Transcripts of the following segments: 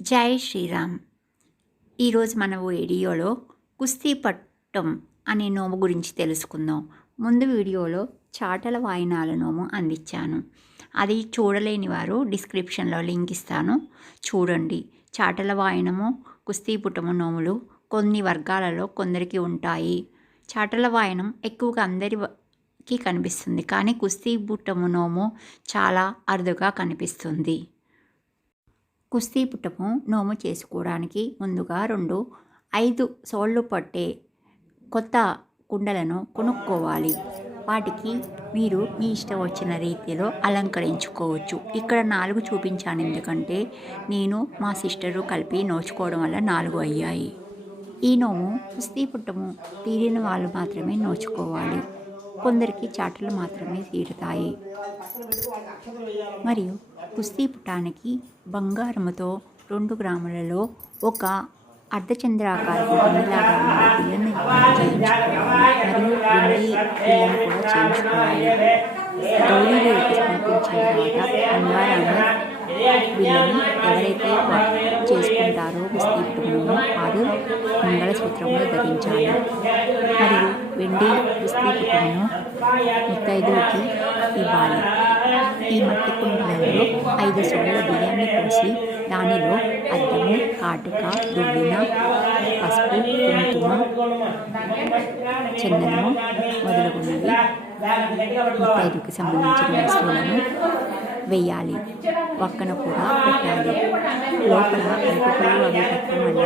జై శ్రీరామ్. ఈరోజు మన వీడియోలో కుస్తీ పట్టం అనే నోము గురించి తెలుసుకుందాం. ముందు వీడియోలో చాటల వాయినాల నోము అందించాను. అది చూడలేని వారు డిస్క్రిప్షన్లో లింక్ ఇస్తాను, చూడండి. చాటల వాయనము, కుస్తీ పుట్టము నోములు కొన్ని వర్గాలలో కొందరికి ఉంటాయి. చాటల వాయనం ఎక్కువగా అందరికి కనిపిస్తుంది, కానీ కుస్తీ పుట్టము నోము చాలా అరుదుగా కనిపిస్తుంది. కుస్తీ పుట్టము నోము చేసుకోవడానికి ముందుగా 5 సోళ్ళు పట్టే కొత్త కుండలను కొనుక్కోవాలి. వాటికి మీరు మీ ఇష్టం వచ్చిన రీతిలో అలంకరించుకోవచ్చు. ఇక్కడ 4 చూపించాను, ఎందుకంటే నేను మా సిస్టరు కలిపి నోచుకోవడం వల్ల 4 అయ్యాయి. ఈ నోము కుస్తీ పుట్టము తీరిన వాళ్ళు మాత్రమే నోచుకోవాలి. కొందరికి చాటలు మాత్రమే తీరుతాయి. మరియు కుస్తీ పుటానికి బంగారముతో 2 గ్రాములలో ఒక అర్ధచంద్రాకారపు గిన్నెలాగా ఉండే బిల్లను చేయించుకోవాలి. మరియు వెండి బిల్లను కూడా చేయించుకోవాలి. గౌరీదేవికి సమర్పించిన తర్వాత బంగారాన్ని బిల్లని ఎవరైతే చేసుకుంటారో కుస్తీ పుటమును వారు మంగళసూత్రంలో ధరించాలి. మరియు వెండి కుస్తీ పుటమును ముత్తైదువుకి ఇవ్వాలి. ఈ మట్టి కుండలలో 5 సోళ్ళ బియ్యాన్ని పోసి దానిలో అద్దము, కాటుక, దువ్వెన, పసుపు, కుంకుమ, చందనము మొదలగున్నవి ముత్తైదుకి సంబంధించిన వస్తువులను వేయాలి. పక్కన కూడా పెట్టాలి. లోపల అరటిపళ్ళు అవి పెట్టడం వల్ల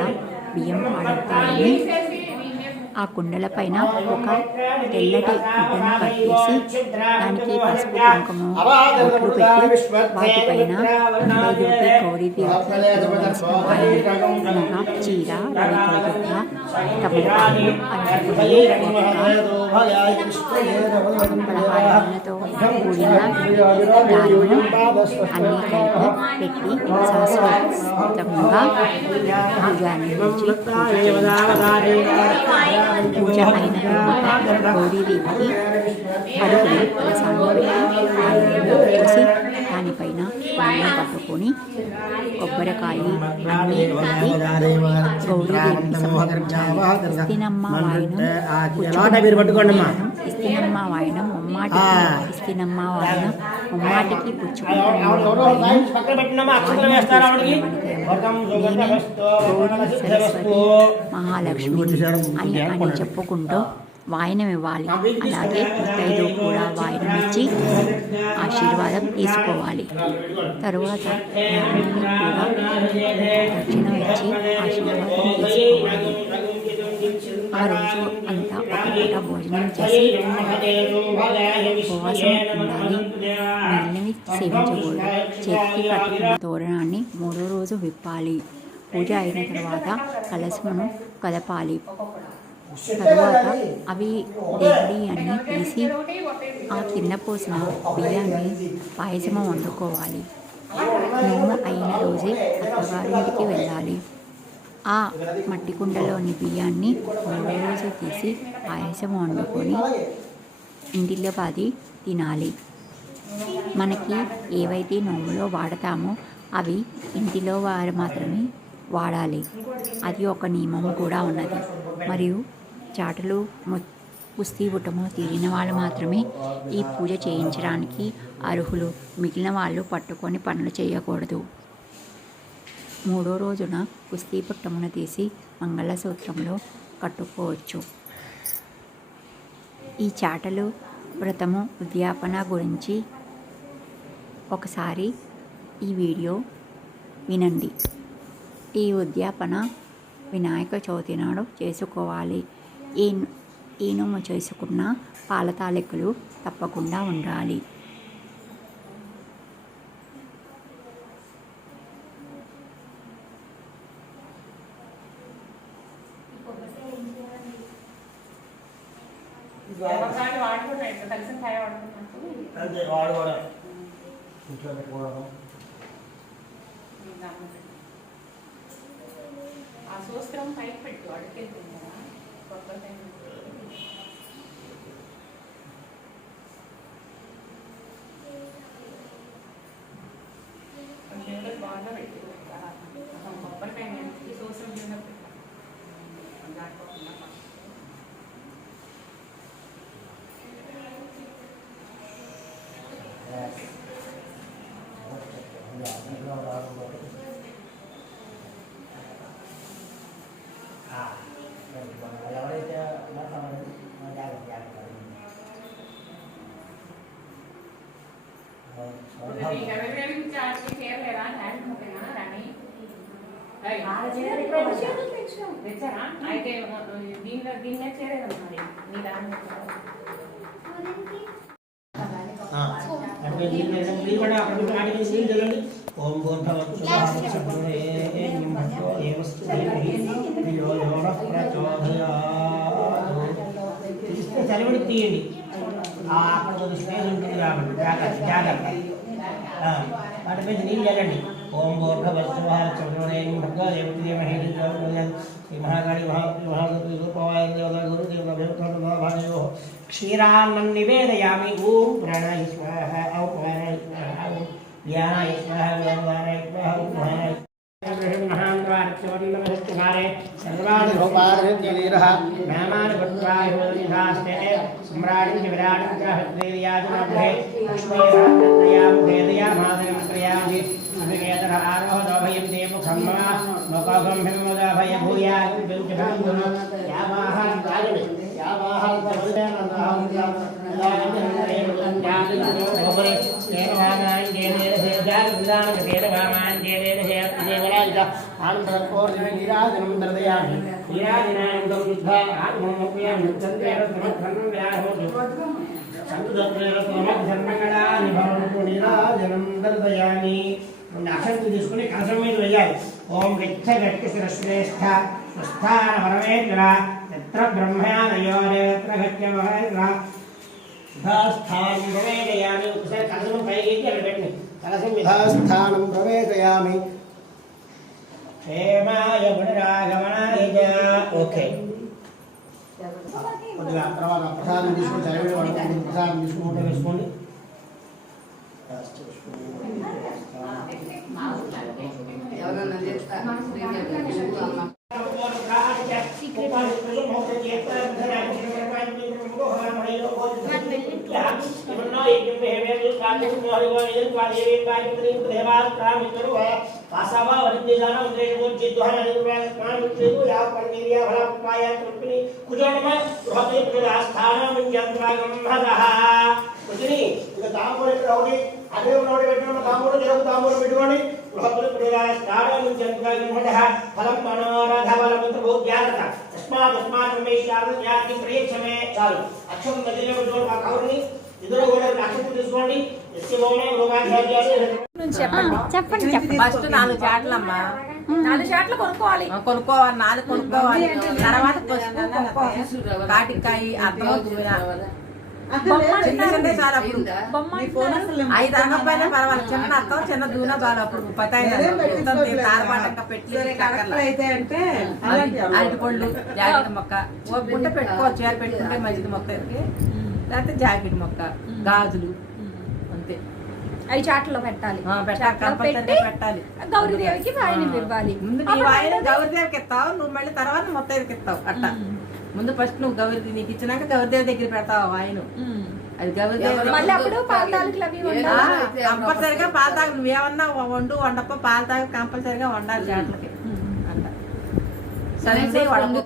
బియ్యం పాడవుతాయని ఆ కుండల పైన ఒక తెల్లటి గుడ్డను కట్టేసి దానికి పసుపు, కుంకుమ బొట్లు పెట్టి వాటిపైన ముత్తైదువుకి, గౌరీదేవికి అనగా చీర, రవికల గుడ్డ, తమలపాకు, అరటిపళ్ళు, పలహారాలతో కూడిన దారము అన్నీ కలిపి పెట్టి శాశ్వతంగా పూజాన్ని నుంచి పూజ అయిన తర్వాత గౌరీదేవికి అడుగులు కలసాన్ని పెట్టి పోసి దానిపైన పాలను పట్టుకొని కొబ్బరికాయ అన్నీ పెట్టి గౌరీదేవిని సమర్పించాలి. ఇస్తినమ్మ వాయనం ఇస్తినమ్మ వాయనం ముమ్మాటికి పుచ్చుకుంటున్న గౌరీ సరస్వతి మహాలక్ష్మి అని చెప్పుకుంటూ వాయనం ఇవ్వాలి. అలాగే ముత్తైదువు కూడా వాయనం ఇచ్చి ఆశీర్వాదం తీసుకోవాలి. తరువాత కూడా దక్షిణం ఇచ్చి ఆశీర్వాదం తీసుకోవాలి. ఆ రోజు అంతా ఒక పూట భోజనం చేసి ఉపవాసం ఉండాలి. నీళ్ళని సేవించకూడదు. చేతికి కట్టుకున్న తోరణాన్ని 3వ రోజు విప్పాలి. పూజ అయిన తర్వాత కలశమును కదపాలి. తరువాత అవి దేవుడి అన్నీ తీసి ఆ కింద పోసిన బియ్యాన్ని పాయసము వండుకోవాలి. నోము అయిన రోజే అత్తగారింటికి వెళ్ళాలి. ఆ మట్టి కుండలోని బియ్యాన్ని 3వ రోజు తీసి పాయసం వండుకొని ఇంటిలో పాది తినాలి. మనకి ఏవైతే నోములో వాడతామో అవి ఇంటిలో వారు మాత్రమే వాడాలి. అది ఒక నియమము కూడా ఉన్నది. మరియు చాటలు, కుస్తీ పుటము తీరిన వాళ్ళు మాత్రమే ఈ పూజ చేయించడానికి అర్హులు. మిగిలిన వాళ్ళు పట్టుకొని పనులు చేయకూడదు. 3వ రోజున కుస్తీ పుట్టమును తీసి మంగళసూత్రంలో కట్టుకోవచ్చు. ఈ చాటలు వ్రతము ఉద్యాపన గురించి ఒకసారి ఈ వీడియో వినండి. ఈ ఉద్యాపన వినాయక చవితి నాడు చేసుకోవాలి. ఏ నోము చేసుకున్న పాల తాలికలు తప్పకుండా ఉండాలి. ఆ సూస్త్రం పైకి పెట్టు, అడుకెళ్తుంది కదా కొత్త టైం. బాగా పెట్టి తెచ్చారా అయితే దీనిలో చేరేదమ్మా మరి నీ దాని అంటే నీళ్ళు కూడా అక్కడ ఆడికి నీళ్ళు చల్లండి. ఓం భూర్భువస్సు సువహస్సురే నిమ్మతో తీస్తే చలివిడి తీయండి. అక్కడ కొద్ది స్పేస్ ఉంటుంది కాబట్టి జాగ్రత్త జాగ్రత్త. వాటి మీద నీళ్ళు చల్లండి. ఓం భూర్భువస్సు సువహస్సురే నిమ్మతో శ్రీ మహాకాళి మహాగతి రూపవాయ దేవత గురుదేవత భగవతో క్షీరాన్నం నివేదయామి. ఓం ప్రాణాయ స్వాహ ఔం ప్రాణాయ స్వాహ ఔం వ్యానాయ స్వాహ వ్యానాయ స్వాహ ఔం మహానాయ మహాంద్వారే సర్వాణి భూపాదీరః నామాని భట్వాయ హోదనిధాస్తే సమ్రాటిం చ విరాటం చ హృదయాజనభే లక్ష్మీరామదయా మాదయమత్రయామి అభికేతర ఆరోహదోభయం దేముఖమ్మ లోకగం హిమోదభయ భూయాగ వించభంగున యావాహం కాజమి యావాహం తవదనహం అక్షంతులు తీసుకుని కలసం మీద వేయాలి. ఓం గచ్చ గట్టి శిరశ్రేష్ఠ స్వస్థాన పరమేశ్వర ఎత్ర బ్రహ్మయాదయో ఎత్ర గత్య మహేంద్ర విధాస్థానం ప్రవేశయామి. ఒకసారి కలసం పైకి అక్కడ పెట్టండి. కలసం విధాస్థానం ప్రవేశయామి. క్షేమాయ పునరాగమనాయ చ. ఓకే కొద్దిగా తర్వాత ప్రసాదం తీసుకొని చదివి వాళ్ళకి ప్రసాదం తీసుకుంటూ వేసుకోండి. అదే పెట్టిన తామూడు తెలుగు తామూడు పెట్టుకోండి. ఫలం మనోరథ ప్రియక్షమే. చాలు అక్షరం నదిలో పెట్టుకోండి. మా కౌరుని ఇద్దరు కూడా అక్షరం తీసుకోండి. చెప్పండి ఫస్ట్ 4 చాట్లమ్మా. 4 చాట్లు కొనుక్కోవాలి. కొనుక్కోవాలి 4 కొనుక్కోవాలి. తర్వాత పసుపు కాటికాయ అద్దం చిన్న చిన్న చాలు. అప్పుడు 5 అనకపోయినా పర్వాలేదు. చిన్న అత్తం చిన్న దూన చాలు. అప్పుడు 10 తారపాటంగా పెట్టి అరటి పళ్ళు జాకెట్ మొక్క ఒప్పుకుంటే పెట్టుకోవచ్చు. చీర పెట్టుకుంటే మంచిది మొక్క లేకపోతే జాకెట్ మొక్క గాజులు అంతే. 5 చాట్లలో పెట్టాలి. పెట్టాలి. గౌరీదేవికి వాయినం ఇవ్వాలి. ముందు నీ వాయిన గౌరీదేవికి ఇస్తావు. నువ్వు మళ్ళీ తర్వాత మొత్తానికి ఇస్తావు. అట్లా ముందు ఫస్ట్ నువ్వు గౌరీ నీకు ఇచ్చినాక గౌరీదేవి దగ్గర పెడతావు వాయిను. అది గౌరీదేవి మళ్ళీ అప్పుడు పాలతాలికలు అవి కంపల్సరిగా పాలతాకు నువ్వేమన్నా వండప్ప పాలతాకు కంపల్సరిగా వండాలి చాట్లకి. అట్లా సరే వండు.